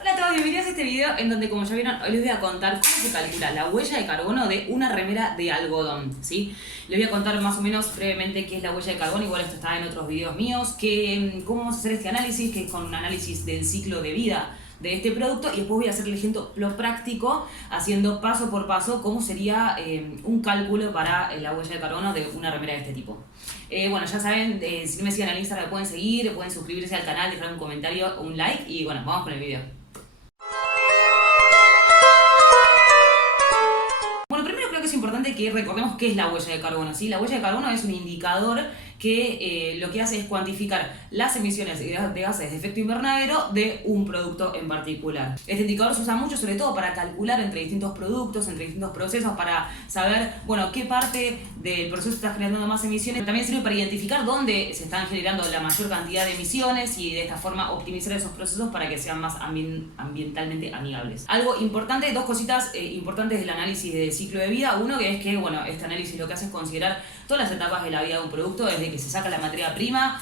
Hola a todos, bienvenidos a este video en donde, como ya vieron, hoy les voy a contar cómo se calcula la huella de carbono de una remera de algodón, ¿sí? Les voy a contar más o menos brevemente qué es la huella de carbono, igual esto está en otros videos míos, cómo vamos a hacer este análisis, que es con un análisis del ciclo de vida de este producto, y después voy a hacer el ejemplo práctico, haciendo paso por paso cómo sería un cálculo para la huella de carbono de una remera de este tipo. Bueno, ya saben, si no me siguen en Instagram me pueden seguir, pueden suscribirse al canal, dejar un comentario, un like, y bueno, vamos con el video. Bueno, primero creo que es importante que recordemos qué es la huella de carbono, ¿sí? La huella de carbono es un indicador que lo que hace es cuantificar las emisiones de gases de efecto invernadero de un producto en particular. Este indicador se usa mucho, sobre todo para calcular entre distintos productos, entre distintos procesos, para saber, bueno, qué parte del proceso está generando más emisiones. También sirve para identificar dónde se están generando la mayor cantidad de emisiones y de esta forma optimizar esos procesos para que sean más ambientalmente amigables. Algo importante, dos cositas importantes del análisis de ciclo de vida. Uno, que es que, bueno, este análisis lo que hace es considerar todas las etapas de la vida de un producto, desde que se saca la materia prima,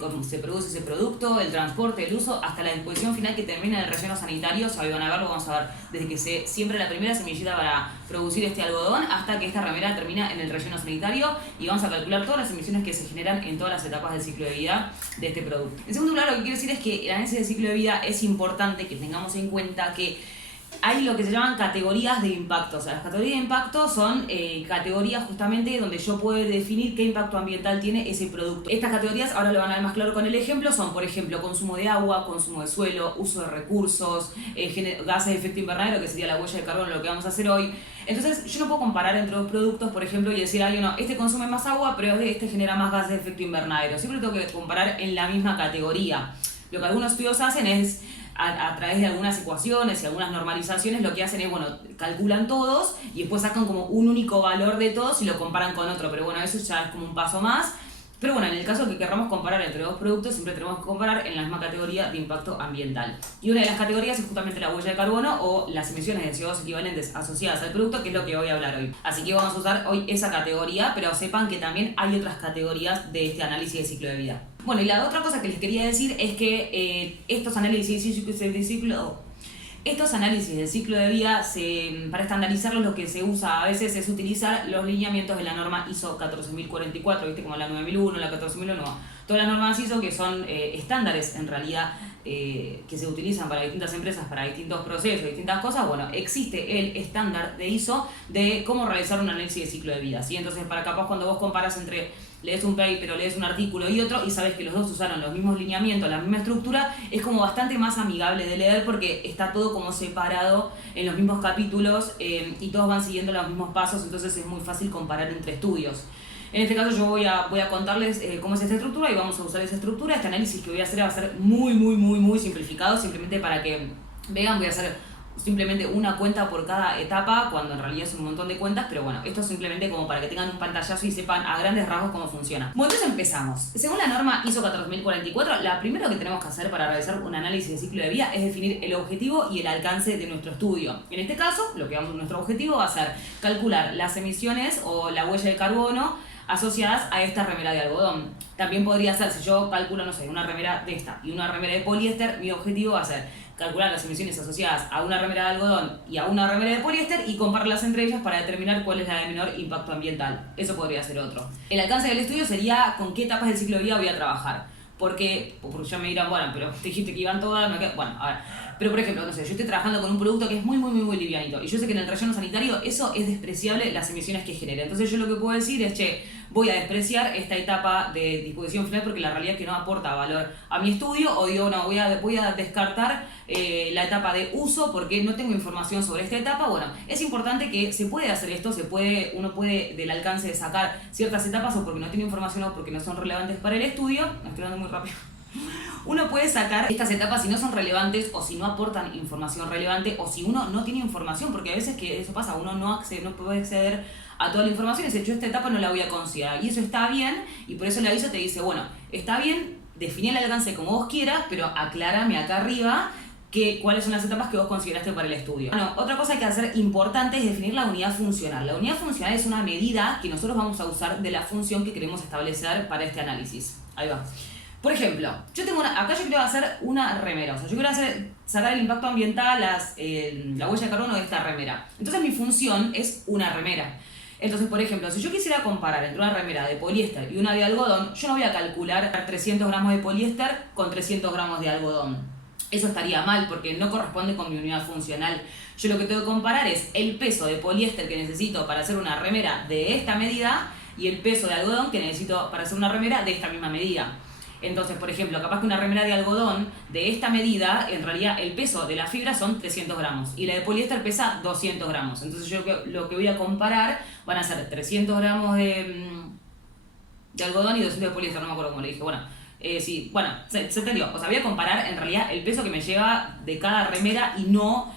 cómo se produce ese producto, el transporte, el uso, hasta la disposición final que termina en el relleno sanitario. Ahí van a verlo, vamos a ver desde que se siembra la primera semillita para producir este algodón hasta que esta remera termina en el relleno sanitario, y vamos a calcular todas las emisiones que se generan en todas las etapas del ciclo de vida de este producto. En segundo lugar, lo que quiero decir es que el análisis del ciclo de vida es importante que tengamos en cuenta que hay lo que se llaman categorías de impacto. O sea, las categorías de impacto son categorías justamente donde yo puedo definir qué impacto ambiental tiene ese producto. Estas categorías, ahora lo van a ver más claro con el ejemplo, son, por ejemplo, consumo de agua, consumo de suelo, uso de recursos, gases de efecto invernadero, que sería la huella de carbono, lo que vamos a hacer hoy. Entonces, yo no puedo comparar entre dos productos, por ejemplo, y decir, ay, no, este consume más agua, pero este genera más gases de efecto invernadero. Siempre tengo que comparar en la misma categoría. Lo que algunos estudios hacen es, a través de algunas ecuaciones y algunas normalizaciones, lo que hacen es, bueno, calculan todos y después sacan como un único valor de todos y lo comparan con otro. Pero bueno, eso ya es como un paso más. Pero bueno, en el caso que queramos comparar entre dos productos, siempre tenemos que comparar en la misma categoría de impacto ambiental. Y una de las categorías es justamente la huella de carbono o las emisiones de CO2 equivalentes asociadas al producto, que es lo que voy a hablar hoy. Así que vamos a usar hoy esa categoría, pero sepan que también hay otras categorías de este análisis de ciclo de vida. Bueno, y la otra cosa que les quería decir es que estos análisis del ciclo de vida, para estandarizarlos, lo que se usa a veces es utilizar los lineamientos de la norma ISO 14044, ¿viste? Como la 9001, la 14001, todas las normas ISO que son estándares en realidad, que se utilizan para distintas empresas, para distintos procesos, distintas cosas. Bueno, existe el estándar de ISO de cómo realizar un análisis de ciclo de vida, ¿sí? Entonces, para capaz cuando vos comparas entre lees un paper o lees un artículo y otro y sabes que los dos usaron los mismos lineamientos, la misma estructura, es como bastante más amigable de leer porque está todo como separado en los mismos capítulos y todos van siguiendo los mismos pasos, entonces es muy fácil comparar entre estudios. En este caso yo voy a contarles cómo es esta estructura y vamos a usar esa estructura. Este análisis que voy a hacer va a ser muy simplificado, simplemente para que vean. Voy a hacer simplemente una cuenta por cada etapa, cuando en realidad es un montón de cuentas, pero bueno, esto es simplemente como para que tengan un pantallazo y sepan a grandes rasgos cómo funciona. Bueno, entonces empezamos. Según la norma ISO 14044, la primero que tenemos que hacer para realizar un análisis de ciclo de vida es definir el objetivo y el alcance de nuestro estudio. En este caso, nuestro objetivo va a ser calcular las emisiones o la huella de carbono asociadas a esta remera de algodón. También podría ser, si yo calculo, no sé, una remera de esta y una remera de poliéster, mi objetivo va a ser calcular las emisiones asociadas a una remera de algodón y a una remera de poliéster y compararlas entre ellas para determinar cuál es la de menor impacto ambiental. Eso podría ser otro. El alcance del estudio sería con qué etapas del ciclo de vida voy a trabajar. Porque ya me dirán, bueno, pero te dijiste que iban todas, no, bueno, a ver. Pero por ejemplo, no sé, yo estoy trabajando con un producto que es muy livianito y yo sé que en el relleno sanitario eso es despreciable, las emisiones que genera. Entonces yo lo que puedo decir es, voy a despreciar esta etapa de disposición final porque la realidad es que no aporta valor a mi estudio, o digo, no, voy a descartar la etapa de uso porque no tengo información sobre esta etapa. Bueno, es importante que se puede hacer esto, uno puede del alcance de sacar ciertas etapas o porque no tiene información o porque no son relevantes para el estudio. Me estoy dando muy rápido. Uno puede sacar estas etapas si no son relevantes o si no aportan información relevante o si uno no tiene información, porque a veces que eso pasa, uno no puede acceder a toda la información y dice, yo esta etapa no la voy a considerar, y eso está bien, y por eso el aviso te dice, bueno, está bien, definí el alcance como vos quieras, pero aclárame acá arriba cuáles son las etapas que vos consideraste para el estudio. Bueno, otra cosa que hacer importante es definir la unidad funcional. La unidad funcional es una medida que nosotros vamos a usar de la función que queremos establecer para este análisis. Ahí va. Por ejemplo, acá yo quiero hacer una remera, o sea, yo quiero sacar el impacto ambiental, la huella de carbono de esta remera. Entonces mi función es una remera. Entonces, por ejemplo, si yo quisiera comparar entre una remera de poliéster y una de algodón, yo no voy a calcular 300 gramos de poliéster con 300 gramos de algodón. Eso estaría mal porque no corresponde con mi unidad funcional. Yo lo que tengo que comparar es el peso de poliéster que necesito para hacer una remera de esta medida y el peso de algodón que necesito para hacer una remera de esta misma medida. Entonces, por ejemplo, capaz que una remera de algodón de esta medida, en realidad el peso de la fibra son 300 gramos y la de poliéster pesa 200 gramos. Entonces yo lo que voy a comparar van a ser 300 gramos de algodón y 200 de poliéster, no me acuerdo cómo le dije. Sí, se entendió. O sea, voy a comparar en realidad el peso que me lleva de cada remera y no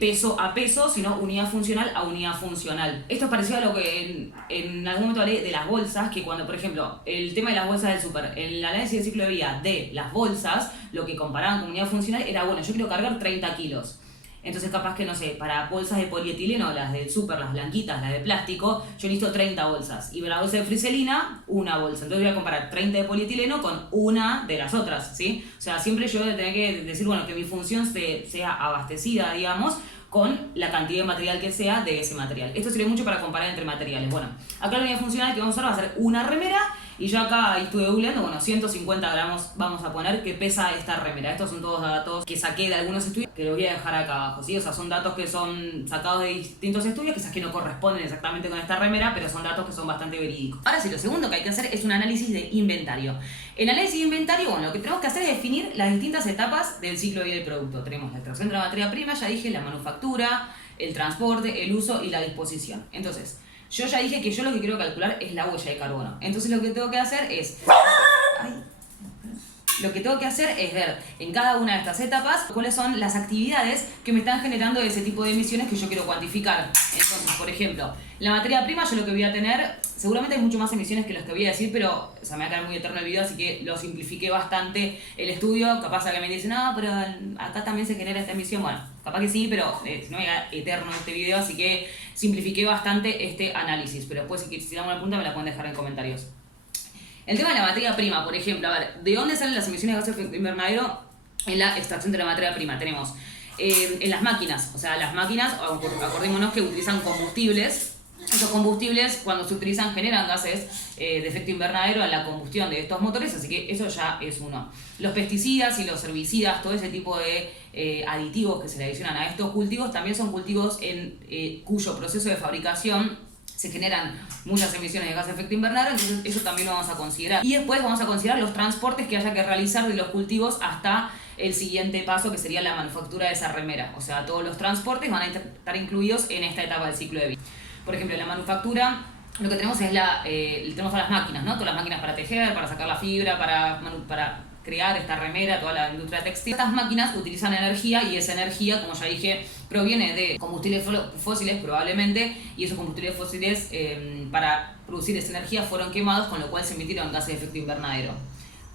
peso a peso, sino unidad funcional a unidad funcional. Esto es parecido a lo que en algún momento hablé de las bolsas, que cuando, por ejemplo, el tema de las bolsas del súper, en el análisis de ciclo de vida de las bolsas, lo que comparaban con unidad funcional era, bueno, yo quiero cargar 30 kilos. Entonces capaz que, no sé, para bolsas de polietileno, las del súper, las blanquitas, las de plástico, yo necesito 30 bolsas. Y para la bolsa de friselina, una bolsa. Entonces voy a comparar 30 de polietileno con una de las otras, ¿sí? O sea, siempre yo voy a tener que decir, bueno, que mi función sea abastecida, digamos, con la cantidad de material que sea de ese material. Esto sirve mucho para comparar entre materiales. Bueno, acá la unidad funcional que vamos a usar va a ser una remera. Y yo acá estuve googleando, 150 gramos vamos a poner que pesa esta remera. Estos son todos datos que saqué de algunos estudios, que los voy a dejar acá abajo, ¿sí? O sea, son datos que son sacados de distintos estudios, quizás que no corresponden exactamente con esta remera, pero son datos que son bastante verídicos. Ahora sí, lo segundo que hay que hacer es un análisis de inventario. El análisis de inventario, bueno, lo que tenemos que hacer es definir las distintas etapas del ciclo de vida del producto. Tenemos la extracción de la materia prima, ya dije, la manufactura, el transporte, el uso y la disposición. Entonces, yo ya dije que yo lo que quiero calcular es la huella de carbono. Entonces lo que tengo que hacer es... Lo que tengo que hacer es ver en cada una de estas etapas cuáles son las actividades que me están generando ese tipo de emisiones que yo quiero cuantificar. Entonces, por ejemplo, la materia prima yo lo que voy a tener, seguramente hay mucho más emisiones que los que voy a decir, pero o sea, me va a quedar muy eterno el video, así que lo simplifiqué bastante el estudio. Capaz a que me dicen, no, pero acá también se genera esta emisión. Bueno, capaz que sí, pero no me va a quedar eterno este video, así que simplifiqué bastante este análisis. Pero después si dan una pregunta me la pueden dejar en comentarios. El tema de la materia prima, por ejemplo, a ver, ¿de dónde salen las emisiones de gases de efecto invernadero en la extracción de la materia prima? Tenemos en las máquinas, o sea, las máquinas, acordémonos que utilizan combustibles. Esos combustibles, cuando se utilizan, generan gases de efecto invernadero en la combustión de estos motores, así que eso ya es uno. Los pesticidas y los herbicidas, todo ese tipo de aditivos que se le adicionan a estos cultivos, también son cultivos cuyo proceso de fabricación se generan muchas emisiones de gases de efecto invernadero, entonces eso también lo vamos a considerar. Y después vamos a considerar los transportes que haya que realizar de los cultivos hasta el siguiente paso, que sería la manufactura de esa remera. O sea, todos los transportes van a estar incluidos en esta etapa del ciclo de vida. Por ejemplo, en la manufactura lo que tenemos es tenemos a las máquinas, ¿no? Todas las máquinas para tejer, para sacar la fibra, para crear esta remera, toda la industria textil. Estas máquinas utilizan energía y esa energía, como ya dije, proviene de combustibles fósiles probablemente, y esos combustibles fósiles para producir esa energía fueron quemados, con lo cual se emitieron gases de efecto invernadero.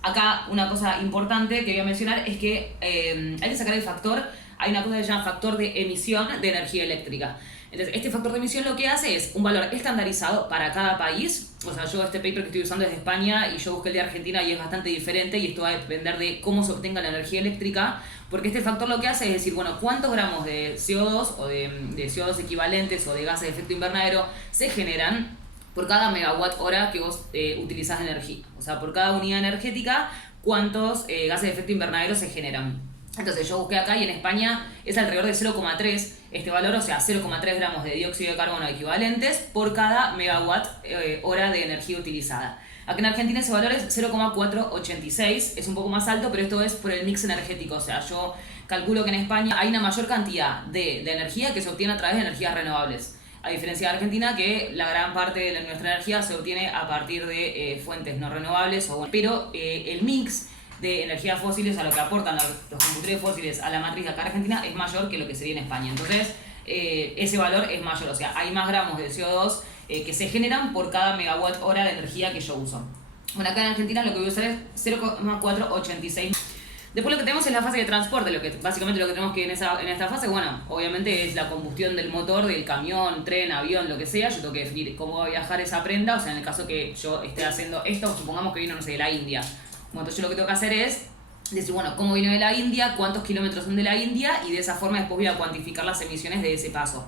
Acá una cosa importante que voy a mencionar es que hay que sacar el factor, hay una cosa que se llama factor de emisión de energía eléctrica. Entonces, este factor de emisión lo que hace es un valor estandarizado para cada país. O sea, yo este paper que estoy usando es de España y yo busqué el de Argentina y es bastante diferente, y esto va a depender de cómo se obtenga la energía eléctrica, porque este factor lo que hace es decir, bueno, cuántos gramos de CO2 o de CO2 equivalentes o de gases de efecto invernadero se generan por cada megawatt hora que vos utilizás de energía. O sea, por cada unidad energética, cuántos gases de efecto invernadero se generan. Entonces yo busqué acá y en España es alrededor de 0,3 este valor, o sea, 0,3 gramos de dióxido de carbono equivalentes por cada megawatt hora de energía utilizada. Acá en Argentina ese valor es 0,486, es un poco más alto, pero esto es por el mix energético. O sea, yo calculo que en España hay una mayor cantidad de energía que se obtiene a través de energías renovables. A diferencia de Argentina, que la gran parte de nuestra energía se obtiene a partir de fuentes no renovables, pero el mix de energías fósiles, a lo que aportan los combustibles fósiles a la matriz de acá en Argentina, es mayor que lo que sería en España. Entonces, ese valor es mayor, o sea, hay más gramos de CO2 que se generan por cada megawatt hora de energía que yo uso. Bueno, acá en Argentina lo que voy a usar es 0,486. Después lo que tenemos es la fase de transporte, básicamente lo que tenemos que en esta fase, bueno, obviamente es la combustión del motor, del camión, tren, avión, lo que sea. Yo tengo que definir cómo va a viajar esa prenda, o sea, en el caso que yo esté haciendo esto, supongamos que vino, no sé, de la India, Bueno, entonces yo lo que tengo que hacer es decir, bueno, cómo vino de la India, cuántos kilómetros son de la India, y de esa forma después voy a cuantificar las emisiones de ese paso.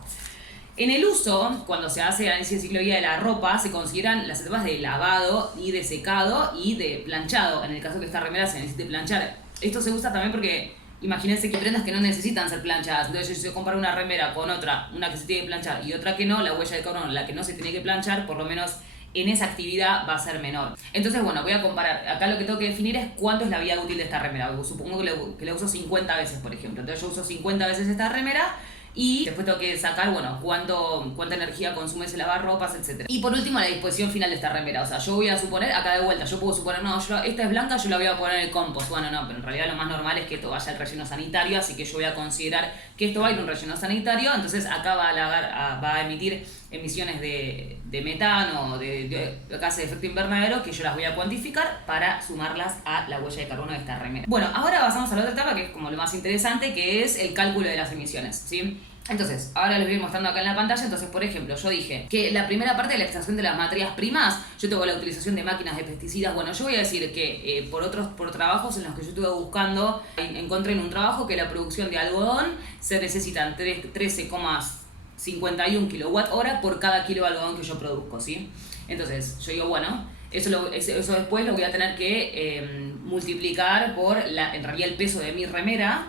En el uso, cuando se hace el análisis de ciclo de vida de la ropa, se consideran las etapas de lavado y de secado y de planchado, en el caso que esta remera se necesite planchar. Esto se usa también porque imagínense que hay prendas que no necesitan ser planchadas. Entonces, si yo comparo una remera con otra, una que se tiene que planchar y otra que no, la huella de carbono, la que no se tiene que planchar, por lo menos en esa actividad va a ser menor. Entonces, bueno, voy a comparar. Acá lo que tengo que definir es cuánto es la vida útil de esta remera. Supongo que la uso 50 veces, por ejemplo. Entonces, yo uso 50 veces esta remera. Y después tengo que sacar, bueno, cuánta energía consume ese lavarropas, etc. Y por último, la disposición final de esta remera. O sea, yo voy a suponer, acá de vuelta, yo puedo suponer, no, esta es blanca, yo la voy a poner en el compost. Bueno, no, pero en realidad lo más normal es que esto vaya al relleno sanitario, así que yo voy a considerar que esto va a ir a un relleno sanitario. Entonces acá va a emitir emisiones de metano, de gases de efecto invernadero, que yo las voy a cuantificar para sumarlas a la huella de carbono de esta remera. Bueno, ahora pasamos a la otra etapa, que es como lo más interesante, que es el cálculo de las emisiones, ¿sí? Entonces, ahora les voy mostrando acá en la pantalla. Entonces, por ejemplo, yo dije que la primera parte de la extracción de las materias primas, yo tengo la utilización de máquinas de pesticidas. Bueno, yo voy a decir que por trabajos en los que yo estuve buscando, encontré en un trabajo que la producción de algodón se necesitan 13,51 kWh por cada kilo de algodón que yo produzco, ¿sí? Entonces, yo digo, bueno, eso después lo voy a tener que multiplicar por en realidad el peso de mi remera.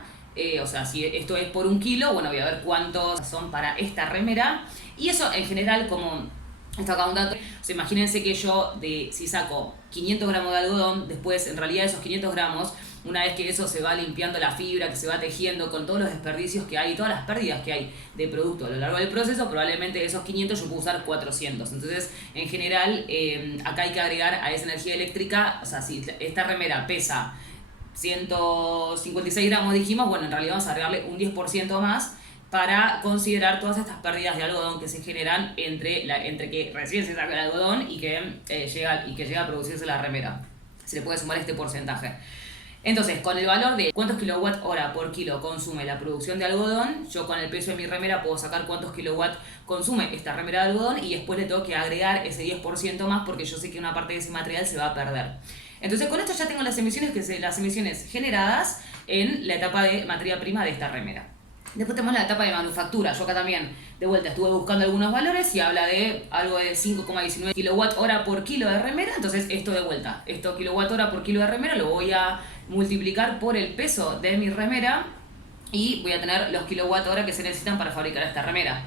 O sea, si esto es por 1 kilo, bueno, voy a ver cuántos son para esta remera. Y eso en general, como esto acá un dato, o sea, imagínense que yo, si saco 500 gramos de algodón, después en realidad esos 500 gramos, una vez que eso se va limpiando la fibra, que se va tejiendo con todos los desperdicios que hay y todas las pérdidas que hay de producto a lo largo del proceso, probablemente de esos 500 yo puedo usar 400. Entonces, en general, acá hay que agregar a esa energía eléctrica, o sea, si esta remera pesa 156 gramos, dijimos, bueno, en realidad vamos a agregarle un 10% más para considerar todas estas pérdidas de algodón que se generan entre que recién se saca el algodón y que llega a producirse la remera. Se le puede sumar este porcentaje. Entonces, con el valor de cuántos kilowatt hora por kilo consume la producción de algodón, yo con el peso de mi remera puedo sacar cuántos kilowatt consume esta remera de algodón y después le tengo que agregar ese 10% más porque yo sé que una parte de ese material se va a perder. Entonces con esto ya tengo las emisiones generadas en la etapa de materia prima de esta remera. Después tenemos la etapa de manufactura. Yo acá también, de vuelta, estuve buscando algunos valores y habla de algo de 5,19 kWh por kilo de remera. Entonces esto de vuelta, esto kWh por kilo de remera lo voy a multiplicar por el peso de mi remera y voy a tener los kWh que se necesitan para fabricar esta remera.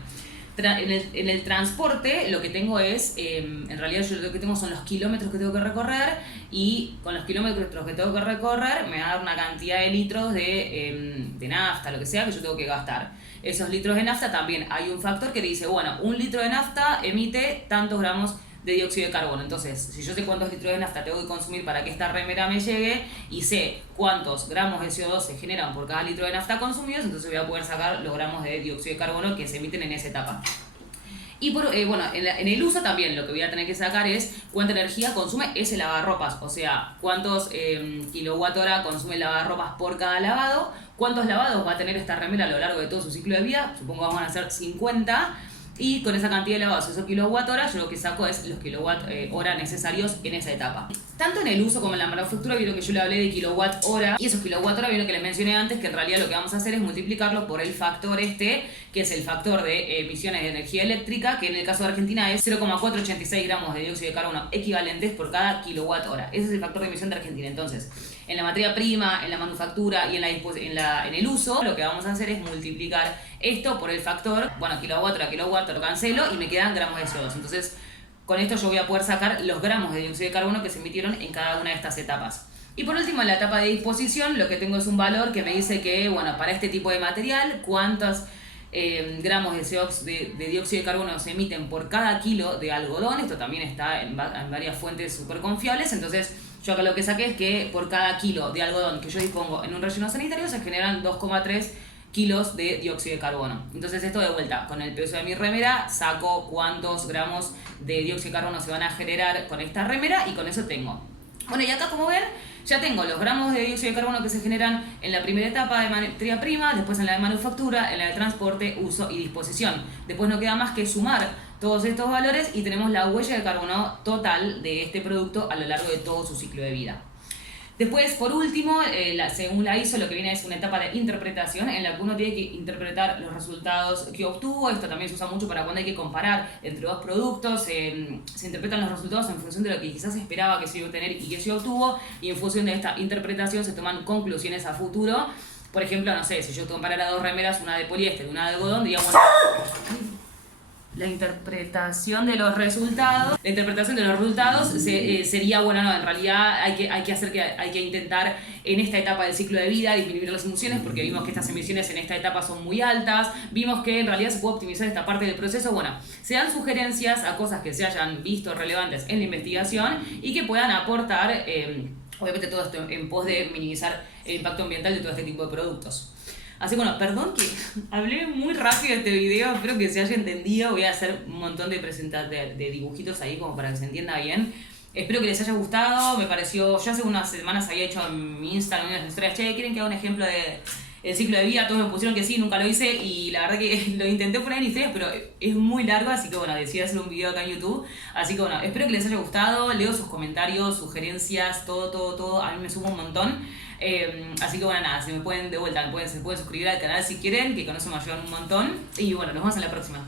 En el transporte lo que tengo es, en realidad yo lo que tengo son los kilómetros que tengo que recorrer y con los kilómetros que tengo que recorrer me va a dar una cantidad de litros de nafta, lo que sea que yo tengo que gastar. Esos litros de nafta también hay un factor que dice, bueno, 1 litro de nafta emite tantos gramos de dióxido de carbono. Entonces, si yo sé cuántos litros de nafta tengo que consumir para que esta remera me llegue y sé cuántos gramos de CO2 se generan por cada litro de nafta consumidos, entonces voy a poder sacar los gramos de dióxido de carbono que se emiten en esa etapa. Y en el uso también lo que voy a tener que sacar es cuánta energía consume ese lavarropas, o sea, cuántos kilowatt hora consume el lavarropas por cada lavado, cuántos lavados va a tener esta remera a lo largo de todo su ciclo de vida, supongo que van a ser 50. Y con esa cantidad de lavados, esos kilowatt hora, yo lo que saco es los kilowatt hora necesarios en esa etapa. Tanto en el uso como en la manufactura, vieron que yo le hablé de kilowatt hora. Y esos kilowatt hora, vieron que les mencioné antes, que en realidad lo que vamos a hacer es multiplicarlo por el factor que es el factor de emisiones de energía eléctrica, que en el caso de Argentina es 0,486 gramos de dióxido de carbono equivalentes por cada kilowatt hora. Ese es el factor de emisión de Argentina. Entonces, en la materia prima, en la manufactura y en el uso, lo que vamos a hacer es multiplicar esto por el factor, bueno, kilowatt hora, lo cancelo y me quedan gramos de CO2. Entonces, con esto yo voy a poder sacar los gramos de dióxido de carbono que se emitieron en cada una de estas etapas. Y por último, en la etapa de disposición, lo que tengo es un valor que me dice que, bueno, para este tipo de material, cuántos gramos de dióxido de carbono se emiten por cada kilo de algodón. Esto también está en varias fuentes súper confiables. Entonces, yo acá lo que saqué es que por cada kilo de algodón que yo dispongo en un relleno sanitario se generan 2,3 kilos de dióxido de carbono. Entonces esto de vuelta, con el peso de mi remera, saco cuántos gramos de dióxido de carbono se van a generar con esta remera y con eso tengo. Bueno, y acá como ven, ya tengo los gramos de dióxido de carbono que se generan en la primera etapa de materia prima, después en la de manufactura, en la de transporte, uso y disposición. Después no queda más que sumar todos estos valores y tenemos la huella de carbono total de este producto a lo largo de todo su ciclo de vida. Después, por último, según la ISO, lo que viene es una etapa de interpretación en la que uno tiene que interpretar los resultados que obtuvo. Esto también se usa mucho para cuando hay que comparar entre dos productos. Se interpretan los resultados en función de lo que quizás esperaba que se iba a obtener y que se obtuvo. Y en función de esta interpretación se toman conclusiones a futuro. Por ejemplo, no sé, si yo comparara dos remeras, una de poliéster y una de algodón, digamos... La interpretación de los resultados sería, bueno, no, en realidad hay que intentar en esta etapa del ciclo de vida disminuir las emisiones, porque vimos que estas emisiones en esta etapa son muy altas, vimos que en realidad se puede optimizar esta parte del proceso. Bueno, se dan sugerencias a cosas que se hayan visto relevantes en la investigación y que puedan aportar, obviamente todo esto en pos de minimizar el impacto ambiental de todo este tipo de productos. Así que bueno, perdón que hablé muy rápido de este video, espero que se haya entendido. Voy a hacer un montón de dibujitos ahí como para que se entienda bien. Espero que les haya gustado, me pareció, yo hace unas semanas había hecho en mi Instagram unas historias, che, ¿quieren que haga un ejemplo del ciclo de vida? Todos me pusieron que sí, nunca lo hice y la verdad que lo intenté poner en historias, pero es muy largo, así que bueno, decidí hacer un video acá en YouTube. Así que bueno, espero que les haya gustado, leo sus comentarios, sugerencias, todo, a mí me suma un montón. Así que bueno, nada, se pueden suscribir al canal si quieren, que con eso me ayudan un montón. Y bueno, nos vemos en la próxima.